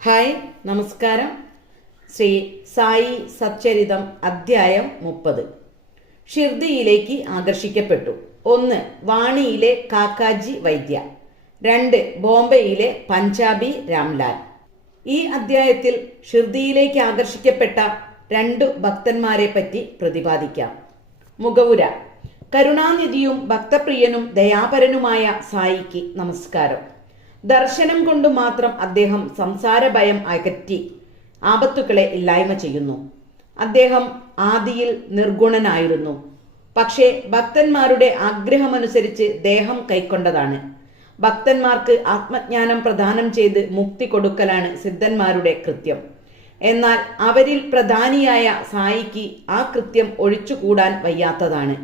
Hi, നമസ്കാരം. ശ്രീ സായി സച്ചരിതം അധ്യായം 30. ഷിർദിയിലേക്ക് ആകർഷിക്കപ്പെട്ടു. 1. വാണിയിലെ കാക്കാജി വൈദ്യ. 2. ബോംബെയിലെ പഞ്ചാബി രാംലാൽ. ഈ അധ്യായത്തിൽ ഷിർദിയിലേക്ക് ആകർഷിക്കപ്പെട്ട 2 ഭക്തന്മാരെ പറ്റി പ്രതിപാദിക്കാം. മുഖവുര. കരുണാനിധിയും ഭക്തപ്രിയനും ദയാപരനുമായ സായിക്ക് നമസ്കാരം. ദർശനം കൊണ്ട് മാത്രം അദ്ദേഹം സംസാര ഭയം അകറ്റി ആപത്തുക്കളെ ഇല്ലായ്മ ചെയ്യുന്നു. അദ്ദേഹം ആദിയിൽ നിർഗുണനായിരുന്നു. പക്ഷേ ഭക്തന്മാരുടെ ആഗ്രഹമനുസരിച്ച് ദേഹം കൈക്കൊണ്ടതാണ്. ഭക്തന്മാർക്ക് ആത്മജ്ഞാനം പ്രദാനം ചെയ്ത് മുക്തി കൊടുക്കലാണ് സിദ്ധന്മാരുടെ കൃത്യം. എന്നാൽ അവരിൽ പ്രധാനിയായ സായിക്ക് ആ കൃത്യം ഒഴിച്ചുകൂടാൻ വയ്യാത്തതാണ്.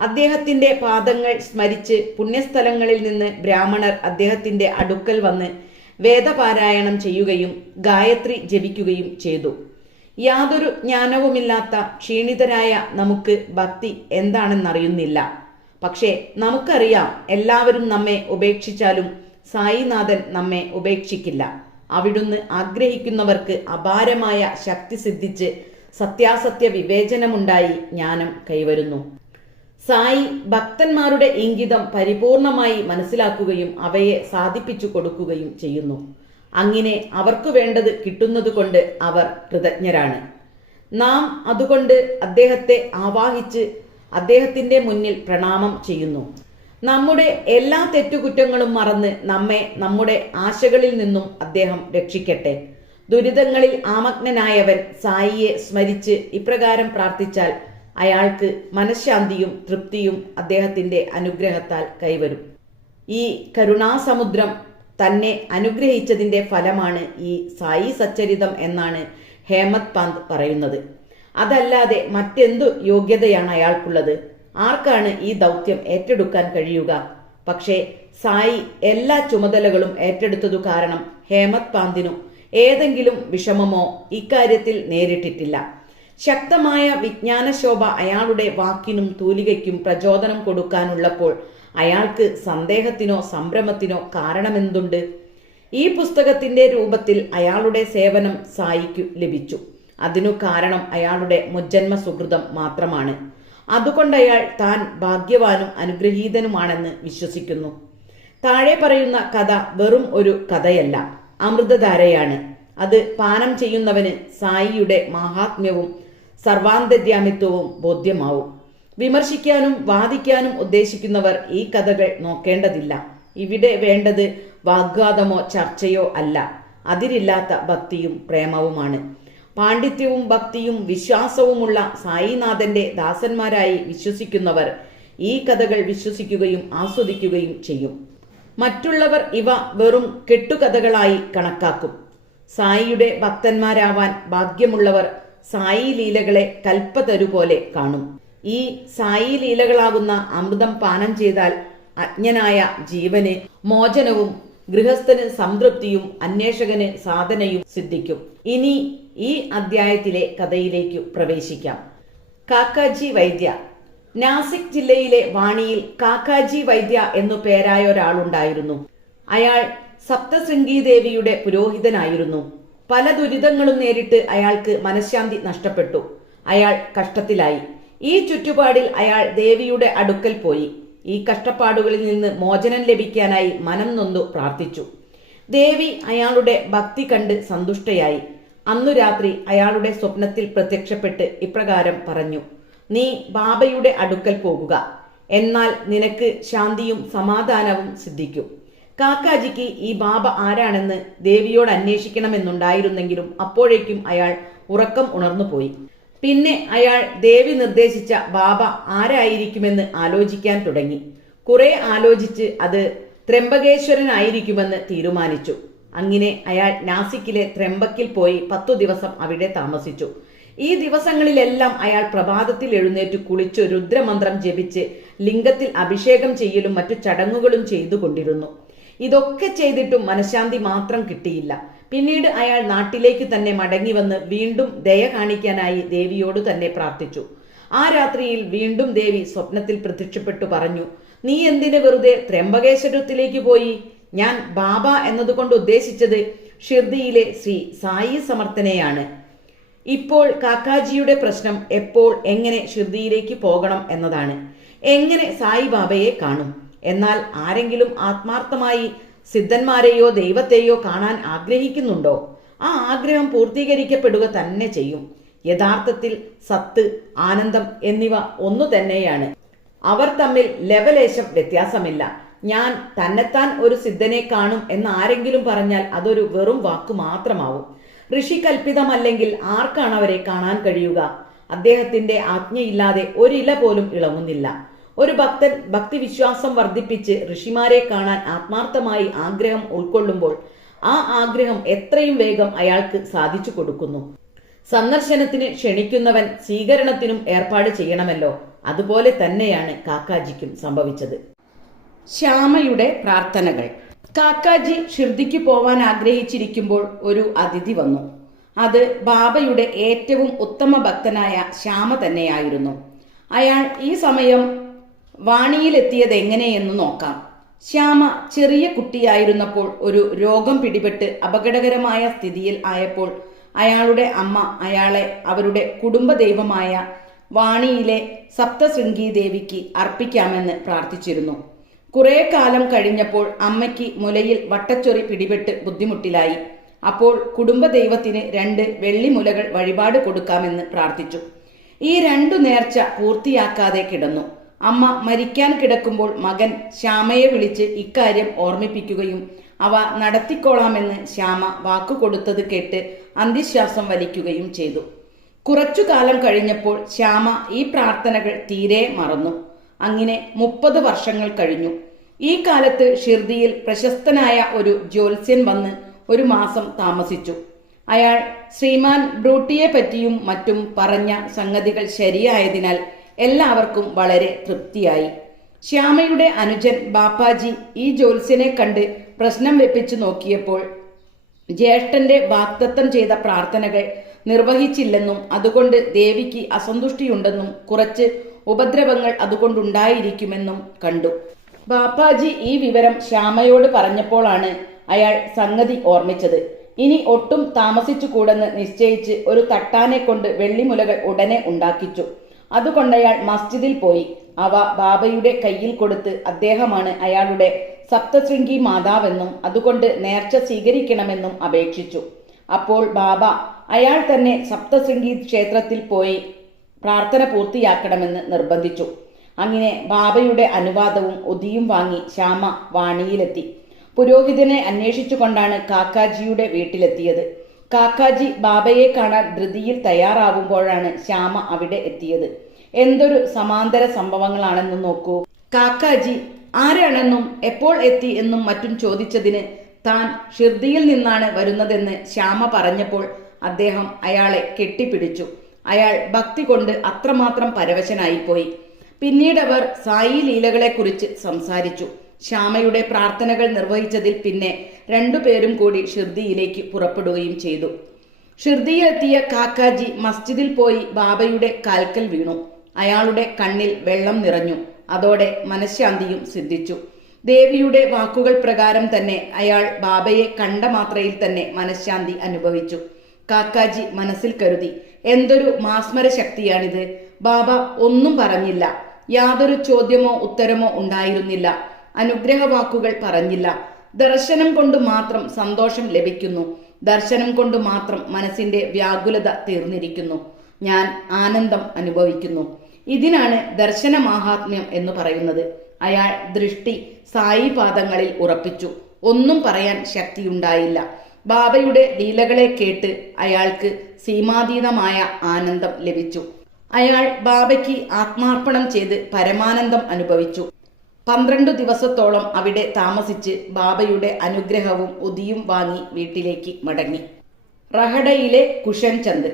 അദ്ദേഹത്തിന്റെ പാദങ്ങൾ സ്മരിച്ച് പുണ്യസ്ഥലങ്ങളിൽ നിന്ന് ബ്രാഹ്മണർ അദ്ദേഹത്തിന്റെ അടുക്കൽ വന്ന് വേദപാരായണം ചെയ്യുകയും ഗായത്രി ജപിക്കുകയും ചെയ്തു. യാതൊരു ജ്ഞാനവുമില്ലാത്ത ക്ഷീണിതരായ നമുക്ക് ഭക്തി എന്താണെന്നറിയുന്നില്ല. പക്ഷേ നമുക്കറിയാം, എല്ലാവരും നമ്മെ ഉപേക്ഷിച്ചാലും സായിനാഥൻ നമ്മെ ഉപേക്ഷിക്കില്ല. അവിടുന്ന് ആഗ്രഹിക്കുന്നവർക്ക് അപാരമായ ശക്തി സിദ്ധിച്ച് സത്യാസത്യ വിവേചനമുണ്ടായി ജ്ഞാനം കൈവരുന്നു. സായി ഭക്തന്മാരുടെ ഇംഗിതം പരിപൂർണമായി മനസ്സിലാക്കുകയും അവയെ സാധിപ്പിച്ചു കൊടുക്കുകയും ചെയ്യുന്നു. അങ്ങനെ അവർക്ക് വേണ്ടത് കിട്ടുന്നതുകൊണ്ട് അവർ കൃതജ്ഞരാണ്. നാം അതുകൊണ്ട് അദ്ദേഹത്തെ ആവാഹിച്ച് അദ്ദേഹത്തിന്റെ മുന്നിൽ പ്രണാമം ചെയ്യുന്നു. നമ്മുടെ എല്ലാ തെറ്റുകുറ്റങ്ങളും മറന്ന് നമ്മെ നമ്മുടെ ആശകളിൽ നിന്നും അദ്ദേഹം രക്ഷിക്കട്ടെ. ദുരിതങ്ങളിൽ ആമഗ്നനായവൻ സായിയെ സ്മരിച്ച് ഇപ്രകാരം പ്രാർത്ഥിച്ചാൽ അയാൾക്ക് മനഃശാന്തിയും തൃപ്തിയും അദ്ദേഹത്തിന്റെ അനുഗ്രഹത്താൽ കൈവരും. ഈ കരുണാസമുദ്രം തന്നെ അനുഗ്രഹിച്ചതിന്റെ ഫലമാണ് ഈ സായി സച്ചരിതം എന്നാണ് ഹേമത് പന്ത് പറയുന്നത്. അതല്ലാതെ മറ്റെന്തു യോഗ്യതയാണ് അയാൾക്കുള്ളത്? ആർക്കാണ് ഈ ദൗത്യം ഏറ്റെടുക്കാൻ കഴിയുക? പക്ഷേ സായി എല്ലാ ചുമതലകളും ഏറ്റെടുത്തതു കാരണം ഹേമത് പന്തിനു ഏതെങ്കിലും വിഷമമോ ഇക്കാര്യത്തിൽ നേരിട്ടിട്ടില്ല. ശക്തമായ വിജ്ഞാനശോഭ അയാളുടെ വാക്കിനും തൂലികയ്ക്കും പ്രചോദനം കൊടുക്കാനുള്ളപ്പോൾ അയാൾക്ക് സന്ദേഹത്തിനോ സംഭ്രമത്തിനോ കാരണമെന്തുണ്ട്? ഈ പുസ്തകത്തിന്റെ രൂപത്തിൽ അയാളുടെ സേവനം സായിക്കു ലഭിച്ചു. അതിനു കാരണം അയാളുടെ മുജ്ജന്മ സുഹൃതം മാത്രമാണ്. അതുകൊണ്ടയാൾ താൻ ഭാഗ്യവാനും അനുഗ്രഹീതനുമാണെന്ന് വിശ്വസിക്കുന്നു. താഴെ പറയുന്ന കഥ വെറും ഒരു കഥയല്ല, അമൃതധാരയാണ്. അത് പാനം ചെയ്യുന്നവന് സായിയുടെ മഹാത്മ്യവും സർവാന്തര്യാമിത്വവും ബോധ്യമാവും. വിമർശിക്കാനും വാദിക്കാനും ഉദ്ദേശിക്കുന്നവർ ഈ കഥകൾ നോക്കേണ്ടതില്ല. ഇവിടെ വേണ്ടത് വാഗ്വാദമോ ചർച്ചയോ അല്ല, അതിരില്ലാത്ത ഭക്തിയും പ്രേമവുമാണ്. പാണ്ഡിത്യവും ഭക്തിയും വിശ്വാസവുമുള്ള സായിനാഥന്റെ ദാസന്മാരായി വിശ്വസിക്കുന്നവർ ഈ കഥകൾ വിശ്വസിക്കുകയും ആസ്വദിക്കുകയും ചെയ്യും. മറ്റുള്ളവർ ഇവ വെറും കെട്ടുകഥകളായി കണക്കാക്കും. സായിയുടെ ഭക്തന്മാരാവാൻ ഭാഗ്യമുള്ളവർ സായി ലീലകളെ കൽപ്പതരു പോലെ കാണും. ഈ സായി ലീലകളാകുന്ന അമൃതം പാനം ചെയ്താൽ അജ്ഞനായ ജീവന് മോചനവും ഗൃഹസ്ഥന് സംതൃപ്തിയും അന്വേഷകന് സാധനയും സിദ്ധിക്കും. ഇനി ഈ അധ്യായത്തിലെ കഥയിലേക്ക് പ്രവേശിക്കാം. കാക്കാജി വൈദ്യ. നാസിക് ജില്ലയിലെ വാണിയിൽ കാക്കാജി വൈദ്യ എന്നു പേരായ ഒരാളുണ്ടായിരുന്നു. അയാൾ സപ്തശൃംഗീദേവിയുടെ പുരോഹിതനായിരുന്നു. പല ദുരിതങ്ങളും നേരിട്ട് അയാൾക്ക് മനഃശാന്തി നഷ്ടപ്പെട്ടു. അയാൾ കഷ്ടത്തിലായി. ഈ ചുറ്റുപാടിൽ അയാൾ ദേവിയുടെ അടുക്കൽ പോയി. ഈ കഷ്ടപ്പാടുകളിൽ നിന്ന് മോചനം ലഭിക്കാനായി മനം നൊന്തു പ്രാർത്ഥിച്ചു. ദേവി അയാളുടെ ഭക്തി കണ്ട് സന്തുഷ്ടയായി. അന്നു രാത്രി അയാളുടെ സ്വപ്നത്തിൽ പ്രത്യക്ഷപ്പെട്ട് ഇപ്രകാരം പറഞ്ഞു: നീ ബാബയുടെ അടുക്കൽ പോകുക, എന്നാൽ നിനക്ക് ശാന്തിയും സമാധാനവും സിദ്ധിക്കും. കാക്കാജിക്ക് ഈ ബാബ ആരാണെന്ന് ദേവിയോട് അന്വേഷിക്കണമെന്നുണ്ടായിരുന്നെങ്കിലും അപ്പോഴേക്കും അയാൾ ഉറക്കം ഉണർന്നുപോയി. പിന്നെ അയാൾ ദേവി നിർദ്ദേശിച്ച ബാബ ആരായിരിക്കുമെന്ന് ആലോചിക്കാൻ തുടങ്ങി. കുറെ ആലോചിച്ച് അത് ത്രംബകേശ്വരനായിരിക്കുമെന്ന് തീരുമാനിച്ചു. അങ്ങനെ അയാൾ നാസിക്കിലെ ത്രംബക്കിൽ പോയി 10 ദിവസം അവിടെ താമസിച്ചു. ഈ ദിവസങ്ങളിലെല്ലാം അയാൾ പ്രഭാതത്തിൽ എഴുന്നേറ്റ് കുളിച്ചു രുദ്രമന്ത്രം ജപിച്ച് ലിംഗത്തിൽ അഭിഷേകം ചെയ്യലും മറ്റു ചടങ്ങുകളും ചെയ്തുകൊണ്ടിരുന്നു. ഇതൊക്കെ ചെയ്തിട്ടും മനഃശാന്തി മാത്രം കിട്ടിയില്ല. പിന്നീട് അയാൾ നാട്ടിലേക്ക് തന്നെ മടങ്ങി വന്ന് വീണ്ടും ദയ കാണിക്കാനായി ദേവിയോട് തന്നെ പ്രാർത്ഥിച്ചു. ആ രാത്രിയിൽ വീണ്ടും ദേവി സ്വപ്നത്തിൽ പ്രത്യക്ഷപ്പെട്ടു പറഞ്ഞു: നീ എന്തിന് വെറുതെ ത്രംബകേശ്വരത്തിലേക്ക് പോയി? ഞാൻ ബാബ എന്നതുകൊണ്ട് ഉദ്ദേശിച്ചത് ഷിർദിയിലെ ശ്രീ സായി സമർത്ഥനെയാണ്. ഇപ്പോൾ കാക്കാജിയുടെ പ്രശ്നം എപ്പോൾ എങ്ങനെ ഷിർദിയിലേക്ക് പോകണം എന്നതാണ്. എങ്ങനെ സായിബാബയെ കാണും? എന്നാൽ ആരെങ്കിലും ആത്മാർത്ഥമായി സിദ്ധന്മാരെയോ ദൈവത്തെയോ കാണാൻ ആഗ്രഹിക്കുന്നുണ്ടോ? ആ ആഗ്രഹം പൂർത്തീകരിക്കപ്പെടുക തന്നെ ചെയ്യും. യഥാർത്ഥത്തിൽ സത്ത്, ആനന്ദം എന്നിവ ഒന്നു തന്നെയാണ്. അവർ തമ്മിൽ ലവലേശം വ്യത്യാസമില്ല. ഞാൻ തന്നെത്താൻ ഒരു സിദ്ധനെ കാണും എന്ന് ആരെങ്കിലും പറഞ്ഞാൽ അതൊരു വെറും വാക്കു മാത്രമാവും. ഋഷി കൽപ്പിതമല്ലെങ്കിൽ ആർക്കാണ് അവരെ കാണാൻ കഴിയുക? അദ്ദേഹത്തിന്റെ ആജ്ഞയില്ലാതെ ഒരില പോലും ഇളകുന്നില്ല. ഒരു ഭക്തൻ ഭക്തിവിശ്വാസം വർദ്ധിപ്പിച്ച് ഋഷിമാരെ കാണാൻ ആത്മാർത്ഥമായി ആഗ്രഹം ഉൾക്കൊള്ളുമ്പോൾ ആ ആഗ്രഹം എത്രയും വേഗം അയാൾക്ക് സാധിച്ചു കൊടുക്കുന്നു. സന്ദർശനത്തിന് ക്ഷണിക്കുന്നവൻ സ്വീകരണത്തിനും ഏർപ്പാട് ചെയ്യണമല്ലോ. അതുപോലെ തന്നെയാണ് കാക്കാജിക്കും സംഭവിച്ചത്. ശ്യാമയുടെ പ്രാർത്ഥനകൾ. കാക്കാജി ഷിർദിക്ക് പോവാൻ ആഗ്രഹിച്ചിരിക്കുമ്പോൾ ഒരു അതിഥി വന്നു. അത് ബാബയുടെ ഏറ്റവും ഉത്തമ ഭക്തനായ ശ്യാമ തന്നെയായിരുന്നു. അയാൾ ഈ സമയം വാണിയിലെത്തിയത് എങ്ങനെയെന്ന് നോക്കാം. ശ്യാമ ചെറിയ കുട്ടിയായിരുന്നപ്പോൾ ഒരു രോഗം പിടിപെട്ട് അപകടകരമായ സ്ഥിതിയിൽ ആയപ്പോൾ അയാളുടെ അമ്മ അയാളെ അവരുടെ കുടുംബ ദൈവമായ വാണിയിലെ സപ്തശൃംഗി ദേവിക്ക് അർപ്പിക്കാമെന്ന് പ്രാർത്ഥിച്ചിരുന്നു. കുറെ കാലം കഴിഞ്ഞപ്പോൾ അമ്മയ്ക്ക് മുലയിൽ വട്ടച്ചൊറി പിടിപെട്ട് ബുദ്ധിമുട്ടിലായി. അപ്പോൾ കുടുംബദൈവത്തിന് 2 വെള്ളിമുലകൾ വഴിപാട് കൊടുക്കാമെന്ന് പ്രാർത്ഥിച്ചു. ഈ 2 നേർച്ച പൂർത്തിയാക്കാതെ കിടന്നു. അമ്മ മരിക്കാൻ കിടക്കുമ്പോൾ മകൻ ശ്യാമയെ വിളിച്ച് ഇക്കാര്യം ഓർമ്മിപ്പിക്കുകയും അവ നടത്തിക്കോളാമെന്ന് ശ്യാമ വാക്കുകൊടുത്തത് കേട്ട് അന്ത്യശ്വാസം വലിക്കുകയും ചെയ്തു. കുറച്ചു കാലം കഴിഞ്ഞപ്പോൾ ശ്യാമ ഈ പ്രാർത്ഥനകൾ തീരെ മറന്നു. അങ്ങനെ 30 വർഷങ്ങൾ കഴിഞ്ഞു. ഈ കാലത്ത് ഷിർദിയിൽ പ്രശസ്തനായ ഒരു ജ്യോത്സ്യൻ വന്ന് ഒരു മാസം താമസിച്ചു. അയാൾ ശ്രീമാൻ ബ്രൂട്ടിയെ പറ്റിയും മറ്റും പറഞ്ഞ സംഗതികൾ ശരിയായതിനാൽ എല്ലാവർക്കും വളരെ തൃപ്തിയായി. ശ്യാമയുടെ അനുജൻ ബാപ്പാജി ഈ ജ്യോത്സ്യനെ കണ്ട് പ്രശ്നം വെപ്പിച്ചു നോക്കിയപ്പോൾ ജ്യേഷ്ഠന്റെ വാഗ്ദത്തം ചെയ്ത പ്രാർത്ഥനകൾ നിർവഹിച്ചില്ലെന്നും അതുകൊണ്ട് ദേവിക്ക് അസന്തുഷ്ടിയുണ്ടെന്നും കുറച്ച് ഉപദ്രവങ്ങൾ അതുകൊണ്ടുണ്ടായിരിക്കുമെന്നും കണ്ടു. ബാപ്പാജി ഈ വിവരം ശ്യാമയോട് പറഞ്ഞപ്പോഴാണ് അയാൾ സംഗതി ഓർമ്മിച്ചത്. ഇനി ഒട്ടും താമസിച്ചുകൂടെന്ന് നിശ്ചയിച്ച് ഒരു തട്ടാനെ കൊണ്ട് വെള്ളിമുലകൾ ഉടനെ ഉണ്ടാക്കിച്ചു. അതുകൊണ്ടയാൾ മസ്ജിദിൽ പോയി അവ ബാബയുടെ കയ്യിൽ കൊടുത്ത് അദ്ദേഹമാണ് അയാളുടെ സപ്തശൃംഗി മാതാവെന്നും അതുകൊണ്ട് നേർച്ച സ്വീകരിക്കണമെന്നും അപേക്ഷിച്ചു. അപ്പോൾ ബാബ അയാൾ തന്നെ സപ്തശൃംഗി ക്ഷേത്രത്തിൽ പോയി പ്രാർത്ഥന പൂർത്തിയാക്കണമെന്ന് നിർബന്ധിച്ചു. അങ്ങനെ ബാബയുടെ അനുവാദവും ഉദിയും വാങ്ങി ശ്യാമ വാണിയിലെത്തി. പുരോഹിതനെ അന്വേഷിച്ചുകൊണ്ടാണ് കാക്കാജിയുടെ വീട്ടിലെത്തിയത്. കാക്കാജി ബാബയെ കാണാൻ ധൃതിയിൽ തയ്യാറാവുമ്പോഴാണ് ശ്യാമ അവിടെ എത്തിയത്. എന്തൊരു സമാന്തര സംഭവങ്ങളാണെന്ന് നോക്കൂ. കാക്കാജി ആരാണെന്നും എപ്പോൾ എത്തി എന്നും മറ്റും ചോദിച്ചതിന് താൻ ഷിർദിയിൽ നിന്നാണ് വരുന്നതെന്ന് ശ്യാമ പറഞ്ഞപ്പോൾ അദ്ദേഹം അയാളെ കെട്ടിപ്പിടിച്ചു. അയാൾ ഭക്തി കൊണ്ട് അത്രമാത്രം പരവശനായിപ്പോയി. പിന്നീടവർ സായി ലീലകളെക്കുറിച്ച് സംസാരിച്ചു. ശ്യാമയുടെ പ്രാർത്ഥനകൾ നിർവഹിച്ചതിൽ പിന്നെ 2 പേരും കൂടി ഷിർദിയിലേക്ക് പുറപ്പെടുകയും ചെയ്തു. ഷിർദിയിലെത്തിയ കാക്കാജി മസ്ജിദിൽ പോയി ബാബയുടെ കാൽക്കൽ വീണു. അയാളുടെ കണ്ണിൽ വെള്ളം നിറഞ്ഞു. അതോടെ മനഃശാന്തിയും സിദ്ധിച്ചു. ദേവിയുടെ വാക്കുകൾ പ്രകാരം തന്നെ അയാൾ ബാബയെ കണ്ട മാത്രയിൽ തന്നെ മനഃശാന്തി അനുഭവിച്ചു. കാക്കാജി മനസ്സിൽ കരുതി, എന്തൊരു മാസ്മര ശക്തിയാണിത്. ബാബ ഒന്നും പറഞ്ഞില്ല. യാതൊരു ചോദ്യമോ ഉത്തരമോ ഉണ്ടായിരുന്നില്ല. അനുഗ്രഹവാക്കുകൾ പറഞ്ഞില്ല. ദർശനം കൊണ്ട് മാത്രം സന്തോഷം ലഭിക്കുന്നു. ദർശനം കൊണ്ട് മാത്രം മനസ്സിന്റെ വ്യാകുലത തീർന്നിരിക്കുന്നു. ഞാൻ ആനന്ദം അനുഭവിക്കുന്നു. ഇതിനാണ് ദർശന മാഹാത്മ്യം എന്ന് പറയുന്നത്. അയാൾ ദൃഷ്ടി സായി പാദങ്ങളിൽ ഉറപ്പിച്ചു. ഒന്നും പറയാൻ ശക്തിയുണ്ടായില്ല. ബാബയുടെ ലീലകളെ കേട്ട് അയാൾക്ക് സീമാതീതമായ ആനന്ദം ലഭിച്ചു. അയാൾ ബാബയ്ക്ക് ആത്മാർപ്പണം ചെയ്ത് പരമാനന്ദം അനുഭവിച്ചു. 12 ദിവസത്തോളം അവിടെ താമസിച്ച് ബാബയുടെ അനുഗ്രഹവും ഉദിയും വാങ്ങി വീട്ടിലേക്ക് മടങ്ങി. റഹഡയിലെ കുഷൻ ചന്ദ്.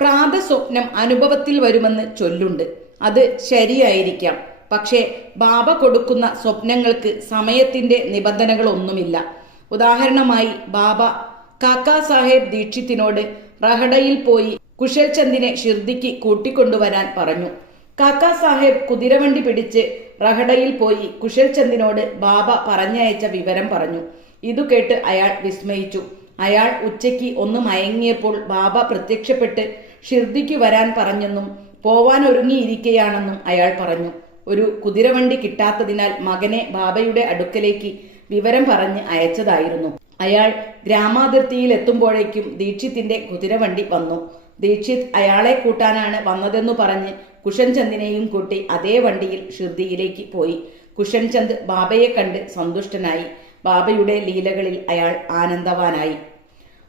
പ്രാതസ്വപ്നം അനുഭവത്തിൽ വരുമെന്ന് ചൊല്ലുണ്ട്. അത് ശരിയായിരിക്കാം. പക്ഷേ ബാബ കൊടുക്കുന്ന സ്വപ്നങ്ങൾക്ക് സമയത്തിന്റെ നിബന്ധനകളൊന്നുമില്ല. ഉദാഹരണമായി ബാബ കാക്കാ സാഹേബ് ദീക്ഷിത്തിനോട് റഹഡയിൽ പോയി കുശൽചന്ദിനെ ഷിർദിക്ക് കൂട്ടിക്കൊണ്ടുവരാൻ പറഞ്ഞു. കാക്കാ സാഹേബ് കുതിരവണ്ടി പിടിച്ച് റഹഡയിൽ പോയി കുശൽചന്ദിനോട് ബാബ പറഞ്ഞയച്ച വിവരം പറഞ്ഞു. ഇതു കേട്ട് അയാൾ വിസ്മയിച്ചു. അയാൾ ഉച്ചയ്ക്ക് ഒന്ന് മയങ്ങിയപ്പോൾ ബാബ പ്രത്യക്ഷപ്പെട്ട് ഷിർദിക്ക് വരാൻ പറഞ്ഞെന്നും പോവാൻ ഒരുങ്ങിയിരിക്കുകയാണെന്നും അയാൾ പറഞ്ഞു. ഒരു കുതിരവണ്ടി കിട്ടാത്തതിനാൽ മകനെ ബാബയുടെ അടുക്കലേക്ക് വിവരം പറഞ്ഞ് അയച്ചതായിരുന്നു. അയാൾ ഗ്രാമാതിർത്തിയിൽ എത്തുമ്പോഴേക്കും ദീക്ഷിത്തിന്റെ കുതിരവണ്ടി വന്നു. ദീക്ഷിത് അയാളെ കൂട്ടാനാണ് വന്നതെന്നു പറഞ്ഞ് കുഷൻചന്ദിനെയും കൂട്ടി അതേ വണ്ടിയിൽ ഷിർദിയിലേക്ക് പോയി. കുഷൻചന്ദ് ബാബയെ കണ്ട് സന്തുഷ്ടനായി. ബാബയുടെ ലീലകളിൽ അയാൾ ആനന്ദവാനായി.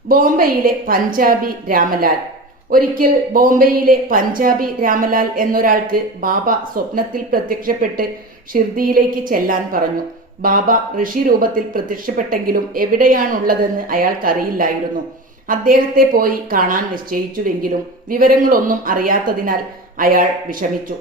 ബോംബെയിലെ പഞ്ചാബി രാമലാൽ. ഒരിക്കൽ ബോംബെയിലെ പഞ്ചാബി രാമലാൽ എന്നൊരാൾക്ക് ബാബ സ്വപ്നത്തിൽ പ്രത്യക്ഷപ്പെട്ട് ഷിർദിയിലേക്ക് ചെല്ലാൻ പറഞ്ഞു. ബാബ ഋഷി രൂപത്തിൽ പ്രത്യക്ഷപ്പെട്ടെങ്കിലും എവിടെയാണുള്ളതെന്ന് അയാൾക്കറിയില്ലായിരുന്നു. അദ്ദേഹത്തെ പോയി കാണാൻ നിശ്ചയിച്ചുവെങ്കിലും വിവരങ്ങളൊന്നും അറിയാത്തതിനാൽ അയാൾ വിഷമിച്ചു.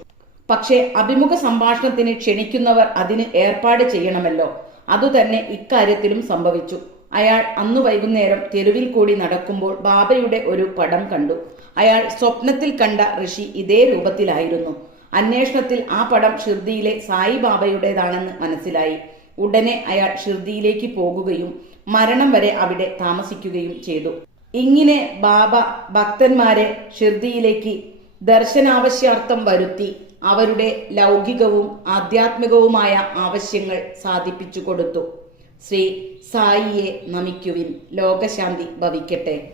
പക്ഷേ അഭിമുഖ സംഭാഷണത്തിന് ക്ഷണിക്കുന്നവർ അതിന് ഏർപ്പാട് ചെയ്യണമല്ലോ. അതുതന്നെ ഇക്കാര്യത്തിലും സംഭവിച്ചു. അയാൾ അന്നു വൈകുന്നേരം തെരുവിൽ കൂടി നടക്കുമ്പോൾ ബാബയുടെ ഒരു പടം കണ്ടു. അയാൾ സ്വപ്നത്തിൽ കണ്ട ഋഷി ഇതേ രൂപത്തിലായിരുന്നു. അന്വേഷണത്തിൽ ആ പടം ഷിർദിയിലെ സായി ബാബയുടേതാണെന്ന് മനസ്സിലായി. ഉടനെ അയാൾ ഷിർദിയിലേക്ക് പോകുകയും മരണം വരെ അവിടെ താമസിക്കുകയും ചെയ്തു. ഇങ്ങനെ ബാബ ഭക്തന്മാരെ ഷിർദിയിലേക്ക് ദർശനാവശ്യാർത്ഥം വരുത്തി അവരുടെ ലൗകികവും ആധ്യാത്മികവുമായ ആവശ്യങ്ങൾ സാധിപ്പിച്ചു കൊടുത്തു. ശ്രീ സായിയെ നമിക്കുവിൻ. ലോകശാന്തി ഭവിക്കട്ടെ.